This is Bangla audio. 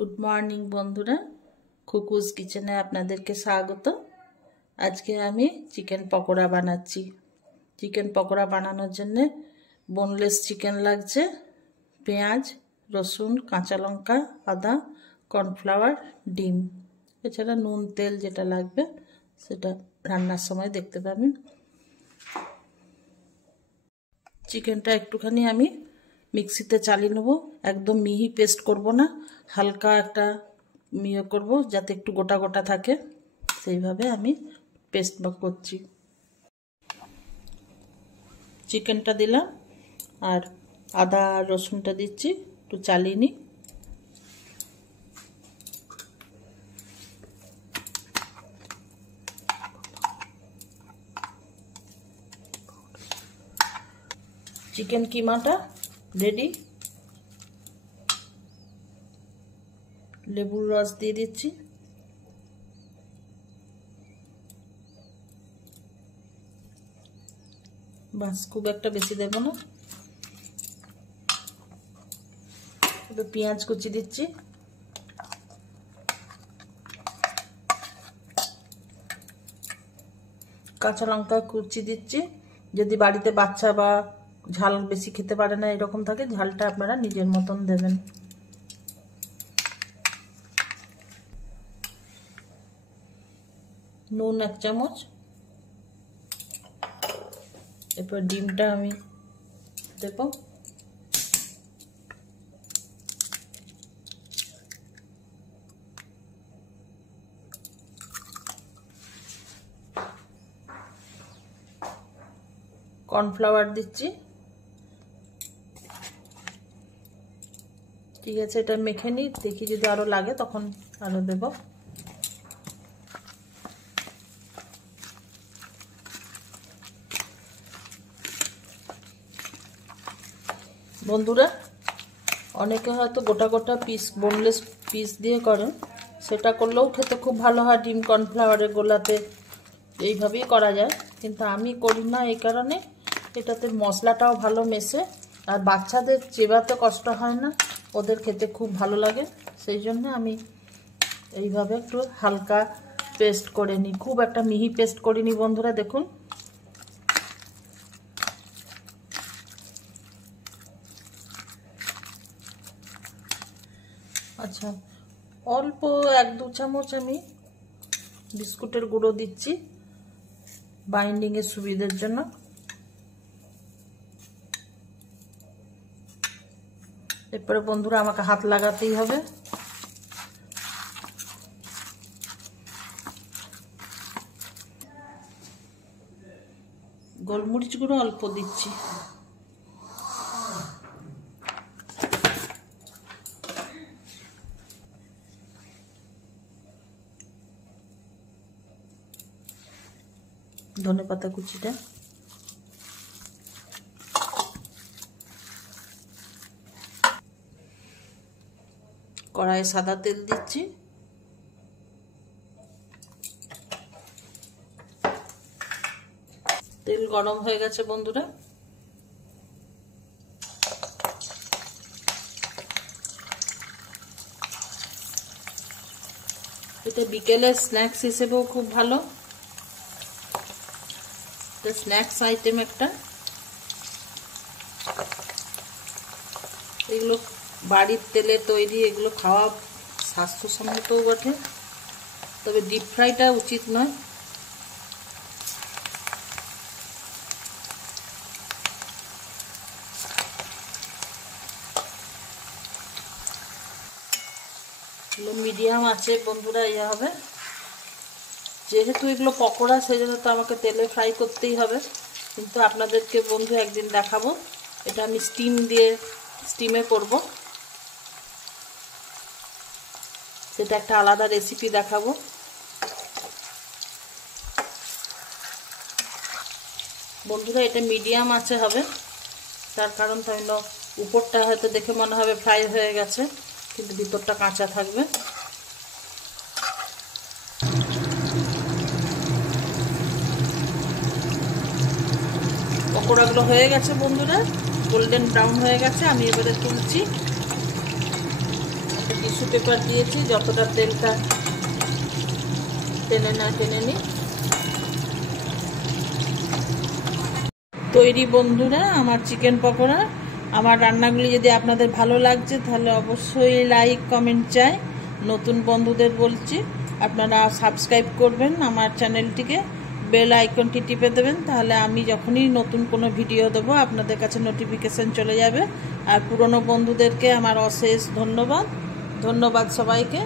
গুড মর্নিং বন্ধুরা, খুকুস কিচেনে আপনাদেরকে স্বাগত। আজকে আমি চিকেন পকোড়া বানাচ্ছি। চিকেন পকোড়া বানানোর জন্য বোনলেস চিকেন লাগছে, পেঁয়াজ, রসুন, কাঁচা লঙ্কা, আদা, কর্নফ্লাওয়ার, ডিম, এছাড়া নুন তেল যেটা লাগবে সেটা রান্নার সময় দেখতে পাবেন। চিকেনটা একটুখানি আমি মিক্সিতে চালিয়ে নেব, একদম মিহি পেস্ট করব না, হালকা একটা মিহি করব যাতে একটু গোটা গোটা থাকে, সেইভাবে আমি পেস্ট করছি। চিকেনটা দিলাম আর আদা রসুনটা দিচ্ছি, একটু চালিয়ে নিই। চিকেন কিমাটা রেডি। লেবুর রস দিয়ে দিচ্ছি, বাস খুব একটা বেশি দেব না। এবার পেঁয়াজ কুচি দিচ্ছি, কাঁচা লঙ্কা কুচি দিচ্ছি। যদি বাড়িতে বাচ্চা বা ঝাল বেশি খেতে পারে না এরকম থাকে, ঝালটা আপনারা নিজের মতন দেবেন। নুন 1 চামচ। এরপর ডিমটা আমি দেব, কর্নফ্লাওয়ার দিচ্ছি। ঠিক আছে, এটা মেখে নিই, দেখি যদি আরো লাগে তখন আরো দেব। বন্ধুরা, অনেকে হয়তো গোটা গোটা পিস বোনলেস পিস দিয়ে করেন, সেটা করলেও খেতে খুব ভালো হয়। ডিম কর্নফ্লাওয়ারের গোলাতে এইভাবেই করা যায়, কিন্তু আমি করি না এই কারণে এটাতে মশলাটাও ভালো মেশে আর বাচ্চাদের চেবাতে কষ্ট হয় না, ওদের খেতে খুব ভালো লাগে। সেই জন্য আমি এইভাবে একটু হালকা পেস্ট করে নিই, খুব একটা মিহি পেস্ট করে নিই। বন্ধুরা দেখুন, আচ্ছা অল্প 1-2 চামচ আমি বিস্কুটের গুঁড়ো দিচ্ছি বাইন্ডিং এর সুবিধার জন্য। এরপরে বন্ধুরা আমাকে হাত লাগাতেই হবে। গোলমরিচ গুঁড়ো অল্প দিচ্ছি, ধনেপাতা কুচিটা, কড়াইয়ে সাদা তেল দিচ্ছি, তেল গরম হয়ে গেছে বন্ধুরা। এটা বিকেলের স্ন্যাক্স হিসেবেও খুব ভালো, স্ন্যাক্স আইটেম একটা। এগুলো বাড়ির তেলে তৈরি, এগুলো খাওয়া স্বাস্থ্যসম্মতও বটে, তবে ডিপ ফ্রাইটা উচিত নয়। এগুলো মিডিয়াম আছে বন্ধুরা, ইয়ে হবে, যেহেতু এগুলো পকোড়া সেই জন্য তো আমাকে তেলে ফ্রাই করতেই হবে। কিন্তু আপনাদেরকে বন্ধু একদিন দেখাবো, এটা আমি স্টিমে করব, সেটা একটা আলাদা রেসিপি দেখাবো। বন্ধুরা এটা মিডিয়াম আছে হবে, তার কারণ হলো উপরটা হয়তো দেখে মনে হবে ফ্রাই হয়ে গেছে, কিন্তু ভিতরটা কাঁচা থাকবে। পকোড়াগুলো হয়ে গেছে বন্ধুরা, গোল্ডেন ব্রাউন হয়ে গেছে। আমি এবারে তুলছি, টিস্যু পেপার দিয়েছি যতটা তেলটা টেনে নি। তৈরি বন্ধুরা আমার চিকেন পকোড়া। আমার রান্নাগুলি যদি আপনাদের ভালো লাগছে তাহলে অবশ্যই লাইক কমেন্ট চাই। নতুন বন্ধুদের বলছি আপনারা সাবস্ক্রাইব করবেন আমার চ্যানেলটিকে, বেল আইকনটি টিপে দেবেন, তাহলে আমি যখনই নতুন কোনো ভিডিও দেবো আপনাদের কাছে নোটিফিকেশন চলে যাবে। আর পুরনো বন্ধুদেরকে আমার অশেষ ধন্যবাদ সবাইকে।